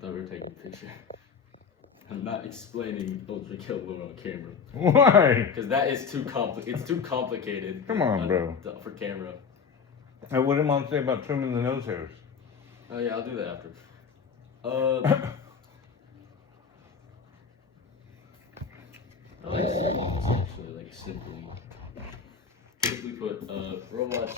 thought we were taking a picture. I'm not explaining Ultrakill lore on camera. Why? Because that is too It's too complicated. Come on, bro. For camera. Hey, what did Mom say about trimming the nose hairs? Oh yeah, I'll do that after. I like saying this actually, like simply put, robots.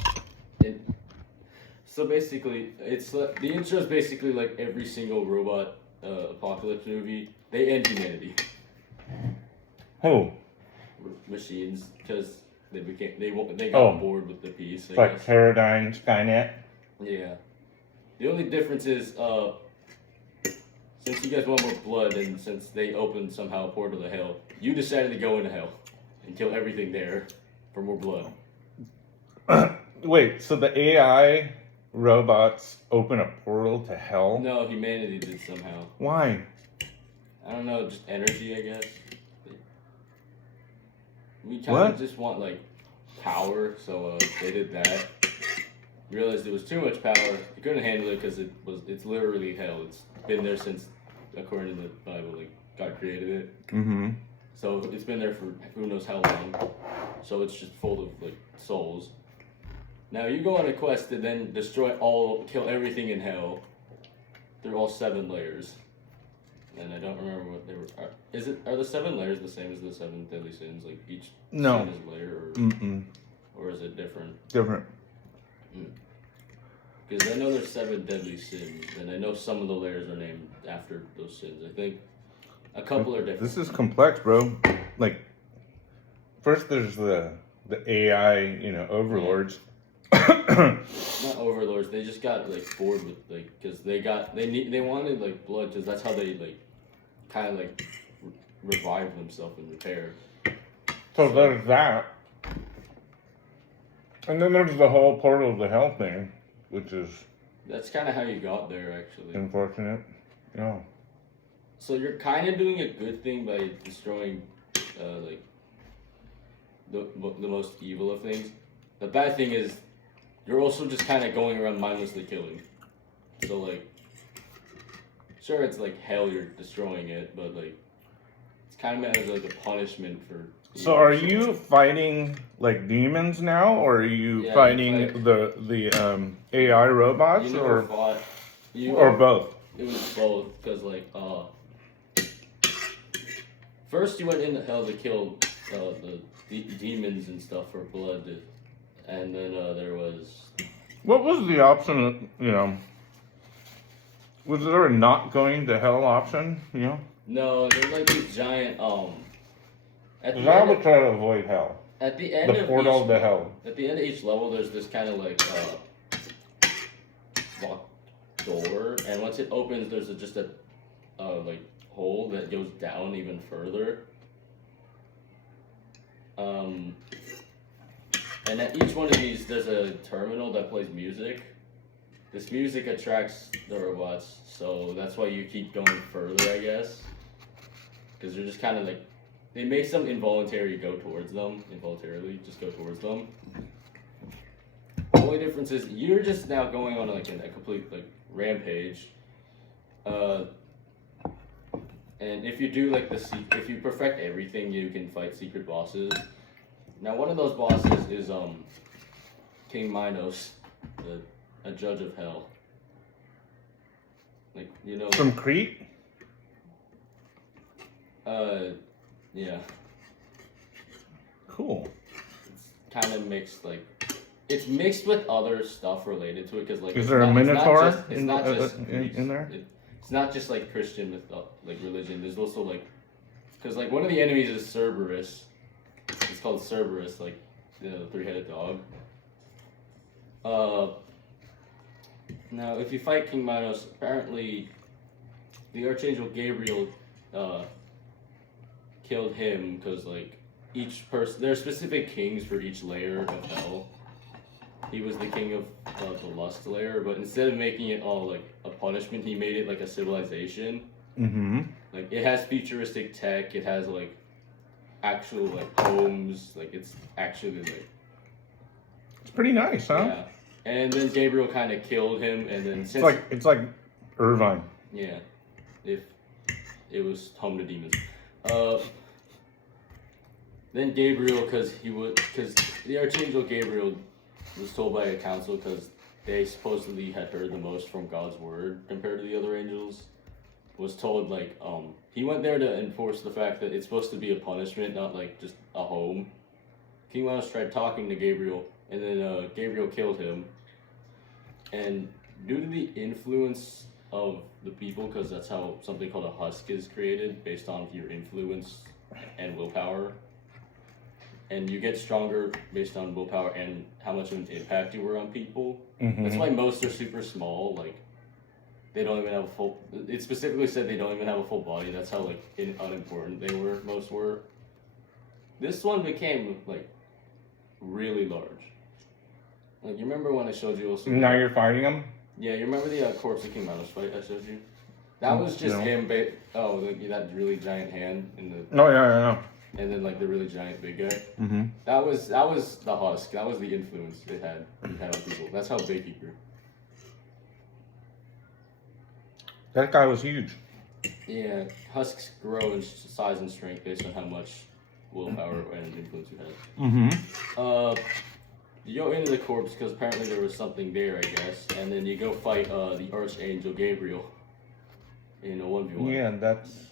So basically, it's the intro is basically like every single robot apocalypse movie. They end humanity. Who? Machines, because they got bored with the piece. It's like Paradigm, Skynet. Yeah. The only difference is, since you guys want more blood, and since they opened somehow a portal to hell, you decided to go into hell and kill everything there for more blood. Wait, so the AI robots open a portal to hell? No, humanity did somehow. Why? I don't know, just energy, I guess. We kind of just want, like, power, so they did that. Realized it was too much power. They couldn't handle it because it's literally hell. It's been there since, according to the Bible, like, God created it. Mm-hmm. So it's been there for who knows how long. So it's just full of, like, souls. Now you go on a quest to then kill everything in hell through all 7 layers. And I don't remember what they were. Are the 7 layers the same as the 7 deadly sins? Like each sin is a layer, or is it different? Different. Because I know there's 7 deadly sins, and I know some of the layers are named after those sins. I think a couple are different. This is complex, bro. Like, first there's the AI, overlords. Not overlords. They just got like bored with because they wanted like blood because that's how they like kind of like revive themselves and repair. So there's that, and then there's the whole portal to hell thing, which is that's kind of how you got there, actually. Unfortunate. Yeah. So you're kind of doing a good thing by destroying like the most evil of things. The bad thing is, you're also just kind of going around mindlessly killing. So, like, sure, it's like hell, you're destroying it, but, like, it's kind of meant as, like, a punishment for... So are you fighting, like, demons now, or are you fighting the AI robots, or both? It was both, because, like, first you went into hell to kill the demons and stuff for blood, and then there was... What was the option, was there a not going to hell option, No, there's like these giant, Because I would try to avoid hell. At the end the portal to hell. At the end of each level, there's this kind of like, locked door, and once it opens, there's just a, like, hole that goes down even further. And at each one of these, there's a terminal that plays music. This music attracts the robots, so that's why you keep going further, I guess. Because you're just kind of like, they make some involuntarily just go towards them. The only difference is you're just now going on like a complete like rampage. And if you do like if you perfect everything, you can fight secret bosses. Now, one of those bosses is King Minos, a judge of hell. Like, from Crete? Yeah. Cool. It's kind of mixed, like, it's mixed with other stuff related to it, because, like... Is there a Minotaur in there? It's not just, like, Christian with, like, religion. There's also, like... Because, like, one of the enemies is Cerberus. It's called Cerberus, like, the 3-headed dog. Now, if you fight King Minos, apparently the Archangel Gabriel killed him because, like, each person... There are specific kings for each layer of hell. He was the king of the lust layer, but instead of making it all, like, a punishment, he made it, like, a civilization. Mm-hmm. Like, it has futuristic tech, it has, like, actual, like, homes, like, it's actually, like... It's pretty nice, huh? Yeah. And then Gabriel kind of killed him, and then since... It's like Irvine. Yeah. if it was home to demons. Then Gabriel, because the Archangel Gabriel was told by a council because they supposedly had heard the most from God's word compared to the other angels. Was told like he went there to enforce the fact that it's supposed to be a punishment, not like just a home. King Minos tried talking to Gabriel, and then Gabriel killed him. And due to the influence of the people, because that's how something called a husk is created, based on your influence and willpower. And you get stronger based on willpower and how much of an impact you were on people. Mm-hmm. That's why most are super small, like they don't even have a full, it specifically said they don't even have a full body. That's how like unimportant they were, most were. This one became like really large. Like you remember when I showed you also? Now you're fighting him? Yeah, you remember the corpse of King Minos fight I showed you? That was just him, like that really giant hand in the... Oh yeah, I know. And then like the really giant big guy. Mm-hmm. That was the husk. That was the influence it had on people. That's how big he grew. That guy was huge. Yeah, husks grow in size and strength based on how much willpower and influence you had. Mm-hmm. You go into the corpse because apparently there was something there, I guess, and then you go fight the Archangel Gabriel in a 1v1. Yeah, that's...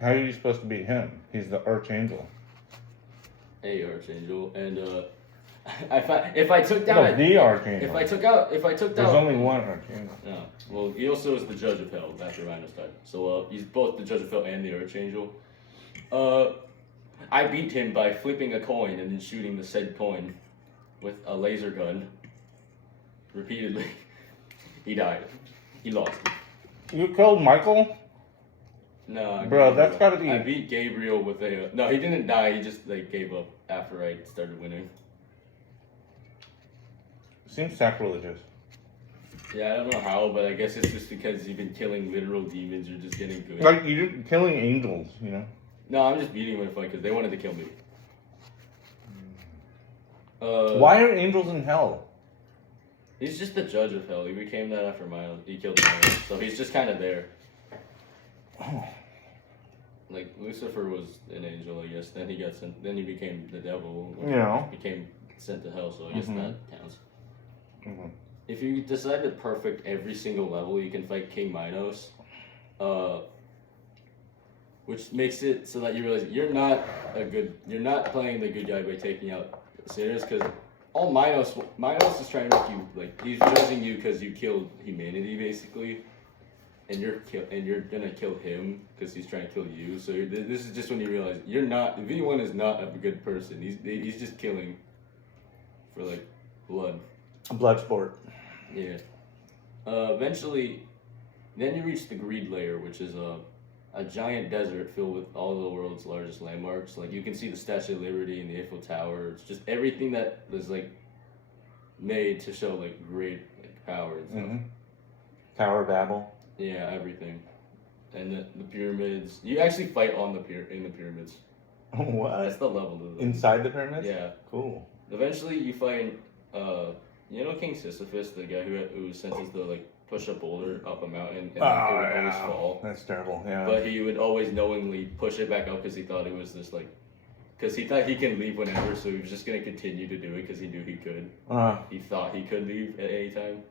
How are you supposed to beat him? He's the Archangel. A Archangel, and if I took down the Archangel. If I took out, there's only one Archangel. Yeah. Well, he also is the Judge of Hell after Minos died. So he's both the Judge of Hell and the Archangel. I beat him by flipping a coin and then shooting the said coin with a laser gun repeatedly. He died. He lost. You killed Michael? No, bro, that's gotta be. I beat Gabriel with a. No, he didn't die. He just like gave up after I started winning. Seems sacrilegious. Yeah, I don't know how, but I guess it's just because you've been killing literal demons. You're just getting good. Like you're killing angels, you know. No, I'm just beating him in a fight because they wanted to kill me. Why are angels in hell? He's just the Judge of Hell. He became that after Minos. He killed Minos, so he's just kind of there. Oh. Like Lucifer was an angel, I guess. Then he got sent. Then he became the devil. Yeah. Became sent to hell. So I guess that counts. Mm-hmm. If you decide to perfect every single level, you can fight King Minos. Which makes it so that you realize you're not playing the good guy by taking out sinners, because all Minos is trying to make you, like, he's judging you because you killed humanity basically, and you're gonna kill him because he's trying to kill you. So this is just when you realize V1 is not a good person. He's just killing for like blood sport. Yeah. Eventually, then you reach the Greed Layer, which is a giant desert filled with all the world's largest landmarks. Like you can see the Statue of Liberty and the Eiffel Tower. It's just everything that was like made to show like great like power and stuff. Mm-hmm. Tower of Babel. Yeah, everything, and the pyramids. You actually fight in the pyramids. What? That's the level of them. Inside the pyramids. Yeah. Cool. Eventually, you find King Sisyphus, the guy who sentenced the like push a boulder up a mountain and it would always fall. That's terrible. Yeah. But he would always knowingly push it back up because he thought it was this like, because he thought he can leave whenever, so he was just gonna continue to do it because he knew he could. He thought he could leave at any time.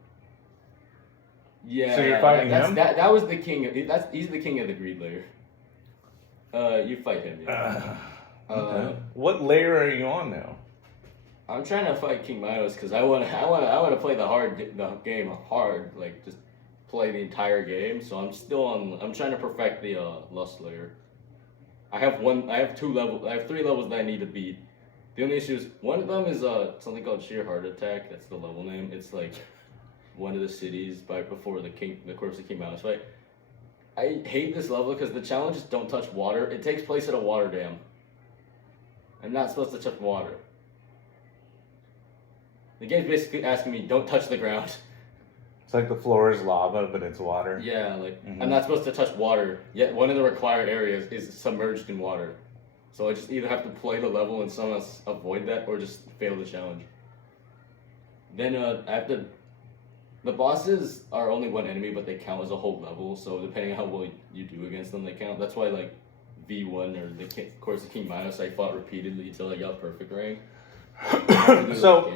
Yeah. So you're fighting him? That was the king. He's the king of the Greed Layer. You fight him. Yeah. Okay. What layer are you on now? I'm trying to fight King Minos because I want to play the game hard, like just play the entire game. So I'm trying to perfect the Lust Layer. I have 3 levels that I need to beat. The only issue is one of them is something called Sheer Heart Attack. That's the level name. It's like one of the cities before the corpse of King Minos fight. I hate this level because the challenge is don't touch water. It takes place at a water dam. I'm not supposed to touch water. The game's basically asking me, don't touch the ground. It's like the floor is lava, but it's water. Yeah, like, I'm not supposed to touch water, yet one of the required areas is submerged in water. So I just either have to play the level and somehow avoid that, or just fail the challenge. Then I have to The bosses are only one enemy, but they count as a whole level. So depending on how well you do against them, they count. That's why like V1 or of course the King Minos, I fought repeatedly until I got perfect rank. So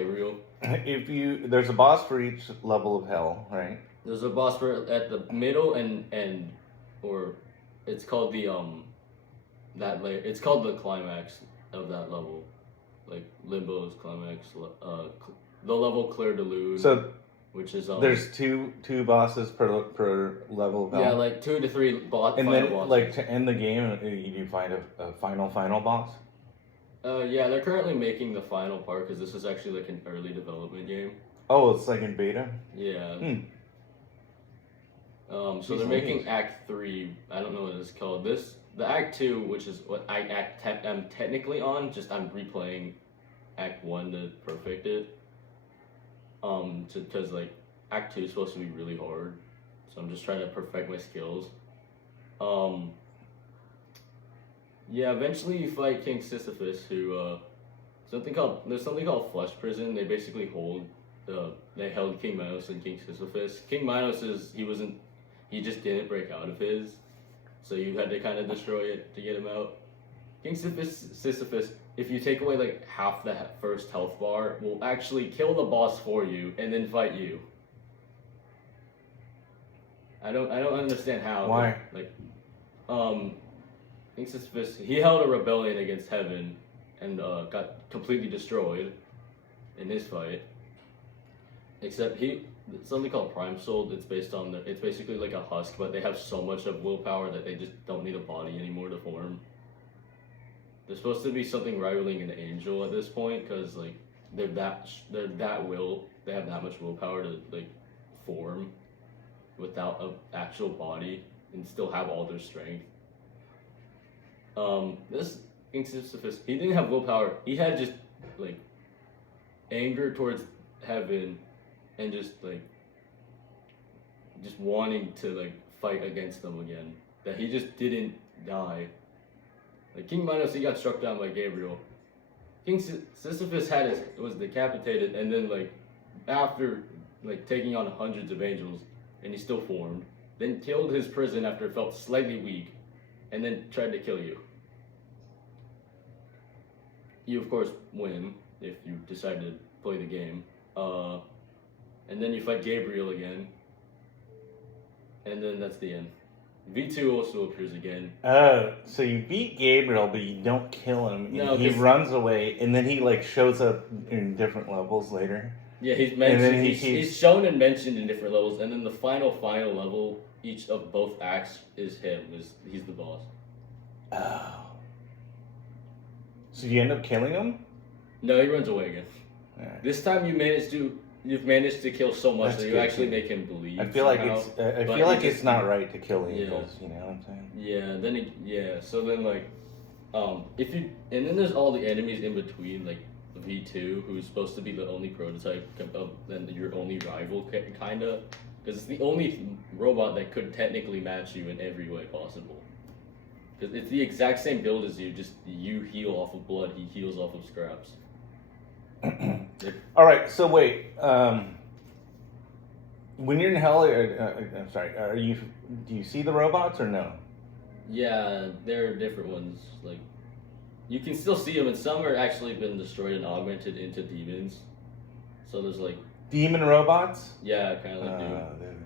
if there's a boss for each level of hell, right? There's a boss for at the middle or it's called the that layer. It's called the climax of that level, like Limbo's climax. The level Claire de Lune. So which is there's two bosses per level of hell. Yeah, like 2 to 3 and then bosses. Like to end the game, you find a final boss. Yeah, they're currently making the final part because this is actually like an early development game. Oh, it's like in beta. Yeah. So they're making Act 3. I don't know what it's called. The Act 2, which is what I'm technically on. Just I'm replaying Act 1 to perfect it. Because like Act 2 is supposed to be really hard, so I'm just trying to perfect my skills. Yeah, eventually you fight King Sisyphus, who there's something called Flesh Prison. They basically they held King Minos and King Sisyphus. King Minos he just didn't break out of his, so you had to kind of destroy it to get him out. King Sisyphus, if you take away like half the first health bar, will actually kill the boss for you and then fight you. I don't understand how. Why? King Sisyphus, he held a rebellion against heaven and got completely destroyed in his fight. Except it's something called Prime Soul. It's it's basically like a husk, but they have so much of willpower that they just don't need a body anymore to form. They're supposed to be something rivaling an angel at this point, because like they have that much willpower to like form without an actual body and still have all their strength. This King Sisyphus, he didn't have willpower. He had just like anger towards heaven and just wanting to like fight against them again. That he just didn't die. Like King Minos, he got struck down by Gabriel. King Sisyphus was decapitated, and then like after like taking on hundreds of angels, and he still formed. Then killed his prison after it felt slightly weak, and then tried to kill you. You of course win if you decide to play the game. And then you fight Gabriel again, and then that's the end. V2 also appears again. So you beat Gabriel, but you don't kill him. No, he runs away, and then he like shows up in different levels later. Yeah, he's mentioned. He's shown and mentioned in different levels, and then the final level, each of both acts is him. He's the boss. Oh. So you end up killing him? No, he runs away again. Right. This time you've managed to kill so much that you actually make him believe. I feel somehow. It's not right to kill angels. Yeah. You know what I'm saying? Yeah. So then like, and then there's all the enemies in between, like V2, who's supposed to be the only prototype and your only rival, kinda, because it's the only robot that could technically match you in every way possible. Because it's the exact same build as you, just you heal off of blood, he heals off of scraps. All right, so wait. When you're in hell, I'm sorry. Do you see the robots or no? Yeah, there are different ones. Like, you can still see them, and some are actually been destroyed and augmented into demons. So there's like demon robots. Yeah, kind of like Doom.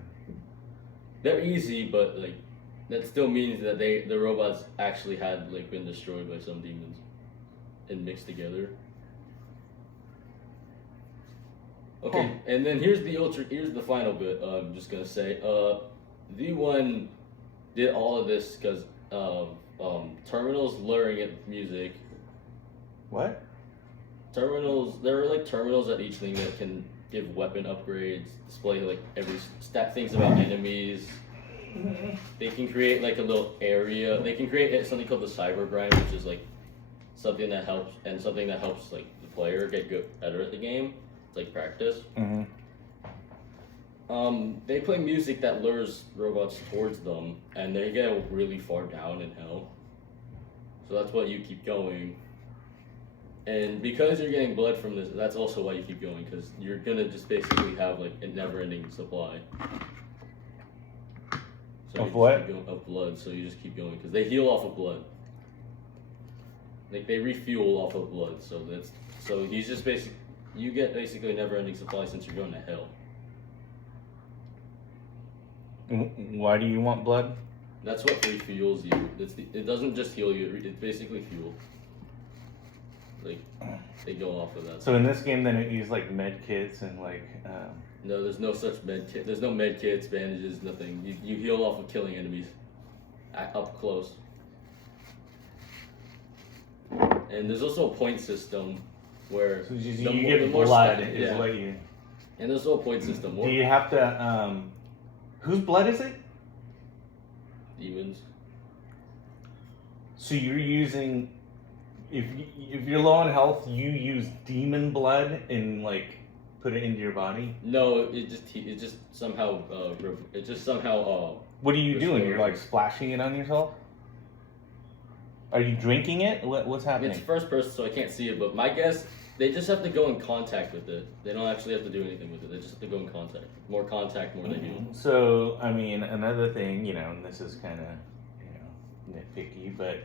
They're easy, but like that still means that the robots actually had like been destroyed by some demons and mixed together. Okay, and then here's the final bit. I'm just gonna say, V1 did all of this because of terminals luring it with music. What? Terminals. There are like terminals at each thing that can give weapon upgrades, display like every things about enemies. Mm-hmm. They can create like a little area. They can create something called the cyber grind, which is like something that helps like the player get better at the game. It's like practice. Mm-hmm. They play music that lures robots towards them, and they get really far down in hell. So that's why you keep going. And because you're getting blood from this, that's also why you keep going, because you're gonna just basically have like a never-ending supply. So of what? Of blood, so you just keep going, because they heal off of blood. Like they refuel off of blood, so he's just you get basically a never-ending supply since you're going to hell. Why do you want blood? That's what refuels you. It doesn't just heal you, it's basically fuel. Like, they go off of that. So in this game, then it uses like med kits and like. No, there's no such med kit. There's no med kits, bandages, nothing. You heal off of killing enemies, up close. And there's also a point system where so you get blood is what you. And there's also a point system. Do you have to? Whose blood is it? Demons. So you're using. If you're low on health, you use demon blood and like put it into your body. No, it just somehow What are you doing? You're like splashing it on yourself. Are you drinking it? What's happening? It's first person, so I can't see it. But my guess, they just have to go in contact with it. They don't actually have to do anything with it. They just have to go in contact. More contact, more they heal. So I mean, another thing, and this is kind of nitpicky, but.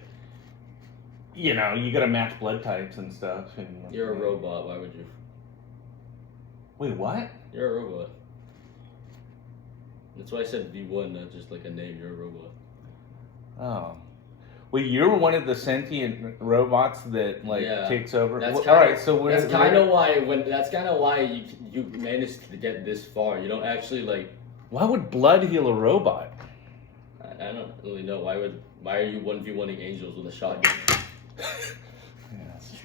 You gotta match blood types and stuff. And you're a robot. Why would you? Wait, what? You're a robot. That's why I said V1, not just like a name. You're a robot. Oh, well, you're one of the sentient robots that takes over. That's all right. So that's kind of why you managed to get this far. You don't actually like. Why would blood heal a robot? I don't really know. Why are you 1v1ing angels with a shotgun?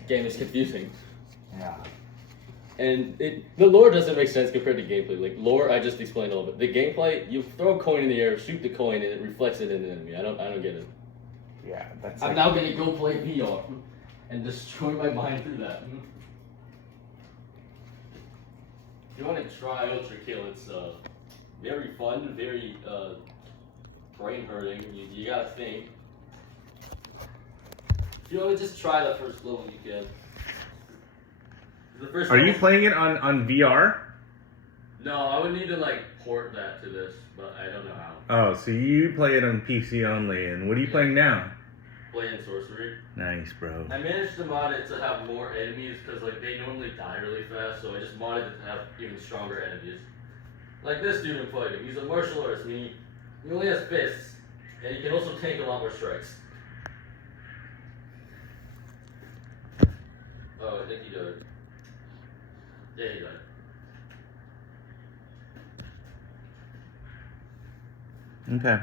Game is confusing. Yeah. And the lore doesn't make sense compared to gameplay. Like lore, I just explained all of it. The gameplay, you throw a coin in the air, shoot the coin, and it reflects it in the enemy. I don't get it. Yeah, that's. I'm now gonna go play VR and destroy my mind through that. If you want to try Ultrakill, it's very fun, very brain hurting. You gotta think. If you want to just try the first level, you can. Are you playing it on VR? No, I would need to port that to this, but I don't know how. Oh, so you play it on PC only, and what are you playing now? Playing sorcery. Nice, bro. I managed to mod it to have more enemies because they normally die really fast, so I just modded it to have even stronger enemies. Like this dude I'm fighting, he's a martial artist, he only has fists, and he can also tank a lot more strikes. Oh, I think he died. Yeah, he died. Okay.